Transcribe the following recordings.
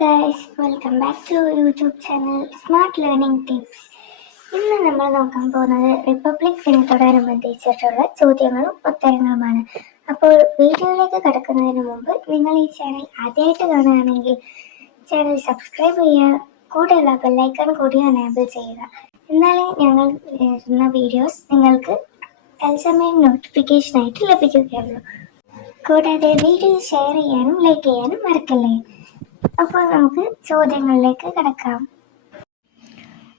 Guys, welcome back to YouTube channel smart learning tips. ഇന്ന് നമ്മൾ നോക്കാൻ പോകുന്നത് റിപ്പബ്ലിക് ദിനത്തോടനുബന്ധിച്ചിട്ടുള്ള ചോദ്യങ്ങളും ഉത്തരങ്ങളുമാണ്. അപ്പോൾ വീഡിയോയിലേക്ക് കടക്കുന്നതിന് മുമ്പ് നിങ്ങൾ ഈ ചാനൽ ആദ്യമായിട്ട് കാണുകയാണെങ്കിൽ ചാനൽ സബ്സ്ക്രൈബ് ചെയ്യുക, കൂടെയുള്ള ബെല്ലൈക്കൺ കൂടി എനേബിൾ ചെയ്യുക. എന്നാലേ ഞങ്ങൾ ഇടുന്ന വീഡിയോസ് നിങ്ങൾക്ക് തത്സമയം നോട്ടിഫിക്കേഷനായിട്ട് ലഭിക്കുകയുള്ളൂ. കൂടാതെ വീഡിയോ ഷെയർ ചെയ്യാനും ലൈക്ക് ചെയ്യാനും മറക്കല്ലേ. അപ്പോൾ നമുക്ക് ചോദ്യങ്ങളിലേക്ക് കടക്കാം.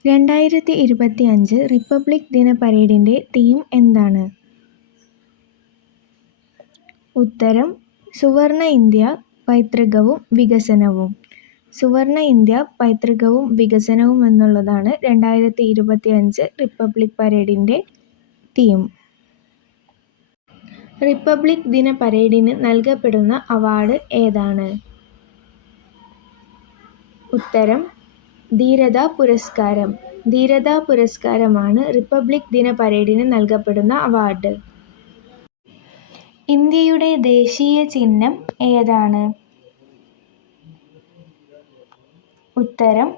2025 റിപ്പബ്ലിക് ദിന പരേഡിൻ്റെ തീം എന്താണ്? ഉത്തരം സുവർണ ഇന്ത്യ പൈതൃകവും വികസനവും. സുവർണ ഇന്ത്യ പൈതൃകവും വികസനവും എന്നുള്ളതാണ് 2025 റിപ്പബ്ലിക് പരേഡിൻ്റെ തീം. റിപ്പബ്ലിക് ദിന പരേഡിന് നൽകപ്പെടുന്ന അവാർഡ് ഏതാണ്? ഉത്തരം ധീരതാ പുരസ്കാരം. ധീരതാ പുരസ്കാരമാണ് റിപ്പബ്ലിക് ദിന പരേഡിന് നൽകപ്പെടുന്ന അവാർഡ്. ഇന്ത്യയുടെ ദേശീയ ചിഹ്നം ഏതാണ്? ഉത്തരം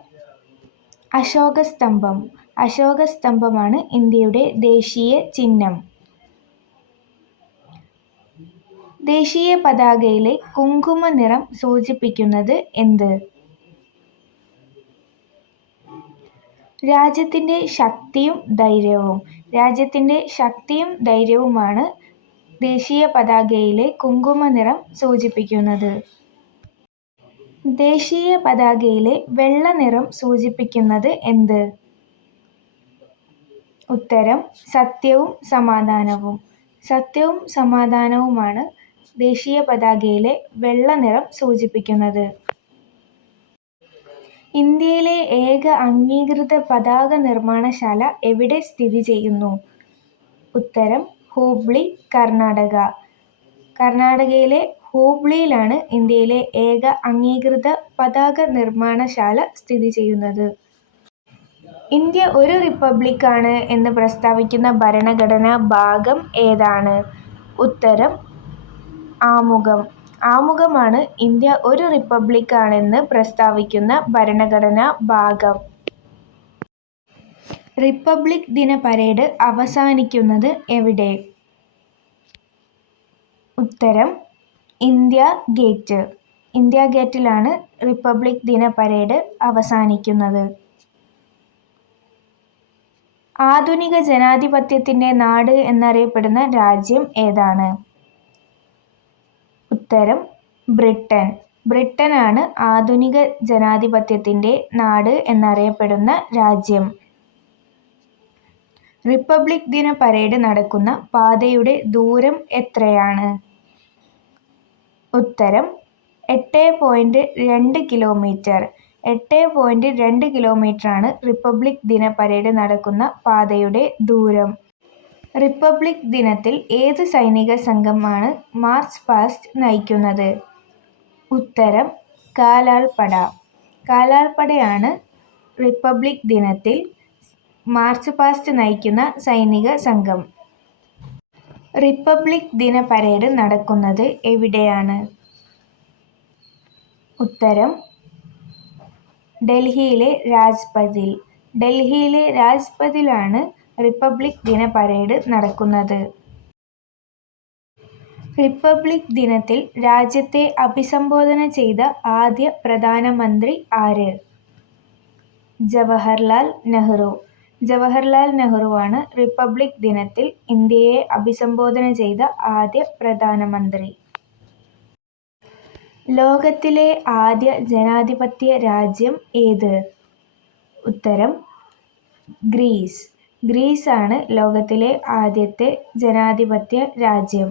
അശോകസ്തംഭം. അശോകസ്തംഭമാണ് ഇന്ത്യയുടെ ദേശീയ ചിഹ്നം. ദേശീയ പതാകയിലെ കുങ്കുമ നിറം സൂചിപ്പിക്കുന്നത് എന്ത്? രാജ്യത്തിൻ്റെ ശക്തിയും ധൈര്യവും. രാജ്യത്തിൻ്റെ ശക്തിയും ധൈര്യവുമാണ് ദേശീയ പതാകയിലെ കുങ്കുമ നിറം സൂചിപ്പിക്കുന്നത്. ദേശീയ പതാകയിലെ വെള്ള നിറം സൂചിപ്പിക്കുന്നത് എന്ത്? ഉത്തരം സത്യവും സമാധാനവും. സത്യവും സമാധാനവുമാണ് ദേശീയ പതാകയിലെ വെള്ള നിറം സൂചിപ്പിക്കുന്നത്. ഇന്ത്യയിലെ ഏക അംഗീകൃത പതാക നിർമ്മാണശാല എവിടെ സ്ഥിതി ചെയ്യുന്നു? ഉത്തരം ഹൂബ്ലി, കർണാടക. കർണാടകയിലെ ഹൂബ്ലിയിലാണ് ഇന്ത്യയിലെ ഏക അംഗീകൃത പതാക നിർമ്മാണശാല സ്ഥിതി ചെയ്യുന്നത്. ഇന്ത്യ ഒരു റിപ്പബ്ലിക്കാണ് എന്ന് പ്രസ്താവിക്കുന്ന ഭരണഘടനാ ഭാഗം ഏതാണ്? ഉത്തരം ആമുഖം. ആമുഖമാണ് ഇന്ത്യ ഒരു റിപ്പബ്ലിക്കാണെന്ന് പ്രസ്താവിക്കുന്ന ഭരണഘടനാ ഭാഗം. റിപ്പബ്ലിക് ദിന പരേഡ് അവസാനിക്കുന്നത് എവിടെ? ഉത്തരം ഇന്ത്യ ഗേറ്റ്. ഇന്ത്യ ഗേറ്റിലാണ് റിപ്പബ്ലിക് ദിന പരേഡ് അവസാനിക്കുന്നത്. ആധുനിക ജനാധിപത്യത്തിൻ്റെ നാട് എന്നറിയപ്പെടുന്ന രാജ്യം ഏതാണ്? ഉത്തരം ബ്രിട്ടൻ. ബ്രിട്ടനാണ് ആധുനിക ജനാധിപത്യത്തിൻ്റെ നാട് എന്നറിയപ്പെടുന്ന രാജ്യം. റിപ്പബ്ലിക് ദിന പരേഡ് നടക്കുന്ന പാതയുടെ ദൂരം എത്രയാണ്? ഉത്തരം 8.2 കിലോമീറ്റർ. 8.2 കിലോമീറ്ററാണ് റിപ്പബ്ലിക് ദിന പരേഡ് നടക്കുന്ന പാതയുടെ ദൂരം. റിപ്പബ്ലിക് ദിനത്തിൽ ഏത് സൈനിക സംഘമാണ് മാർച്ച് പാസ്റ്റ് നയിക്കുന്നത്? ഉത്തരം കാലാൾപ്പട. കാലാൾപ്പടയാണ് റിപ്പബ്ലിക് ദിനത്തിൽ മാർച്ച് പാസ്റ്റ് നയിക്കുന്ന സൈനിക സംഘം. റിപ്പബ്ലിക് ദിന പരേഡ് നടക്കുന്നത് എവിടെയാണ്? ഉത്തരം ഡൽഹിയിലെ രാജ്പഥിൽ. ഡൽഹിയിലെ രാജ്പഥിലാണ് റിപ്പബ്ലിക് ദിന പരേഡ് നടക്കുന്നത്. റിപ്പബ്ലിക് ദിനത്തിൽ രാജ്യത്തെ അഭിസംബോധന ചെയ്ത ആദ്യ പ്രധാനമന്ത്രി ആര്? ജവഹർലാൽ നെഹ്റു. ജവഹർലാൽ നെഹ്റുവാണ് റിപ്പബ്ലിക് ദിനത്തിൽ ഇന്ത്യയെ അഭിസംബോധന ചെയ്ത ആദ്യ പ്രധാനമന്ത്രി. ലോകത്തിലെ ആദ്യ ജനാധിപത്യ രാജ്യം ഏത്? ഉത്തരം ഗ്രീസ്. ഗ്രീസാണ് ലോകത്തിലെ ആദ്യത്തെ ജനാധിപത്യ രാജ്യം.